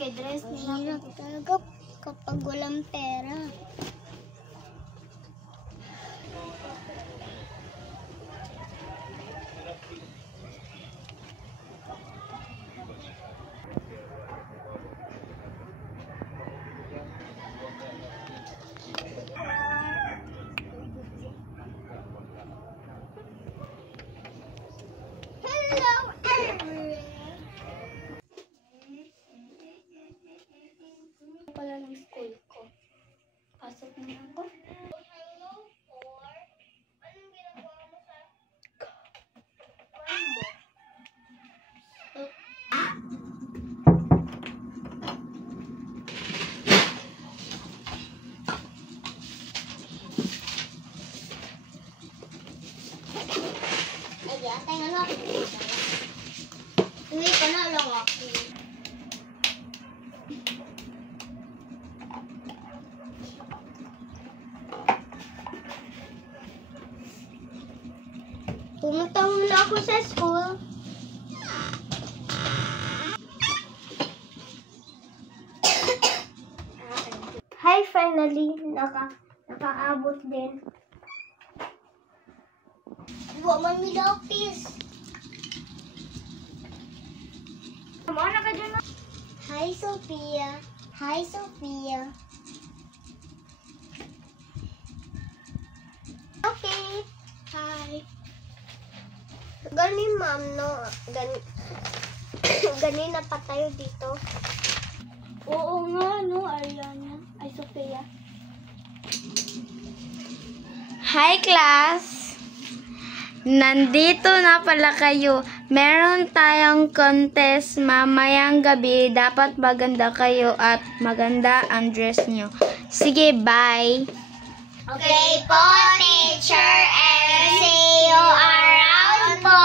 kay dress niya. Hirap talaga kapag walang pera. Pala ng school ko. Pasok na ako. Ay, atay nga lang. Uwi ko na lang ako. Pumunta muna ako sa school. Hi, finally. Nakaabot din. Huwag man milopis. Ano ka dyan? Hi, Sophia. Hi, Sophia. Okay. Hi. Gani, ma'am, no? Gani na pa tayo dito. Oo nga, no? Ariana. Ay, Sophia. Hi class! Nandito na pala kayo. Meron tayong contest mamayang gabi. Dapat maganda kayo at maganda ang dress nyo. Sige, bye! Okay po, teacher, and see you around po.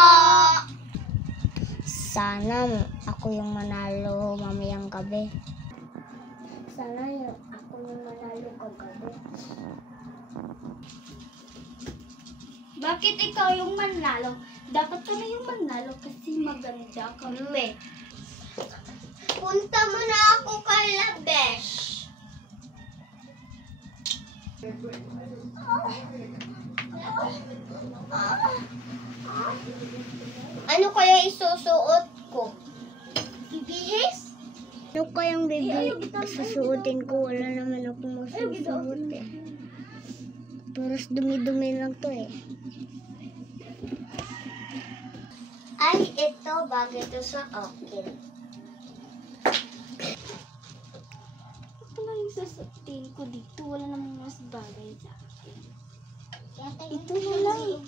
Sana ako yung manalo mamayang gabi. Sana ako yung manalo kagabi. Bakit ikaw yung manalo? Dapat ka na yung manalo kasi maganda kami. Punta mo na ako kay Labesh. Ano kaya isusuot ko? Bibihis? Ano kayang susuotin ko? Wala naman akong masusuot eh. Paras dumi-dumi lang to eh. Ay, ito, bagay to sa akin. Ito na yung sasabihin ko dito. Wala namang mas bagay sa akin. Ito na lang.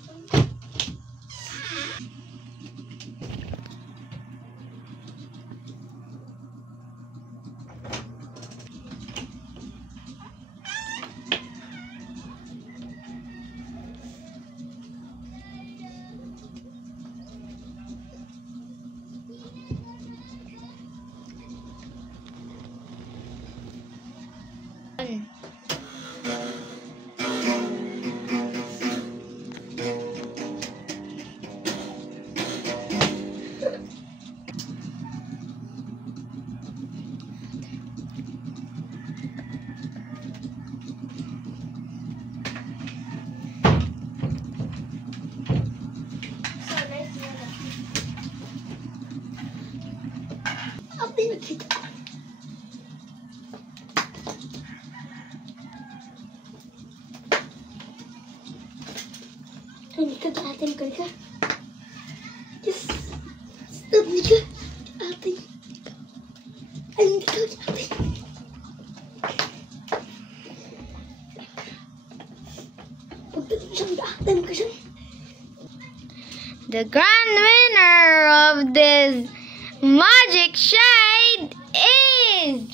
Hindi ka atin ka. Yes. Stop ni ka. Atin. Ay, hindi ka atin. Pagdating siyang atin ka siya. The grand winner of this magic shade is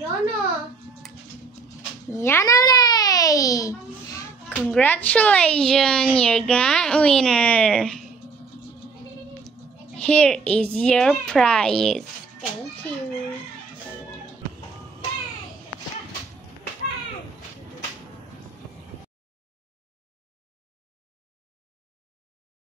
Yana. Yana Lay! Congratulations, your grand winner. Here is your prize. Thank you.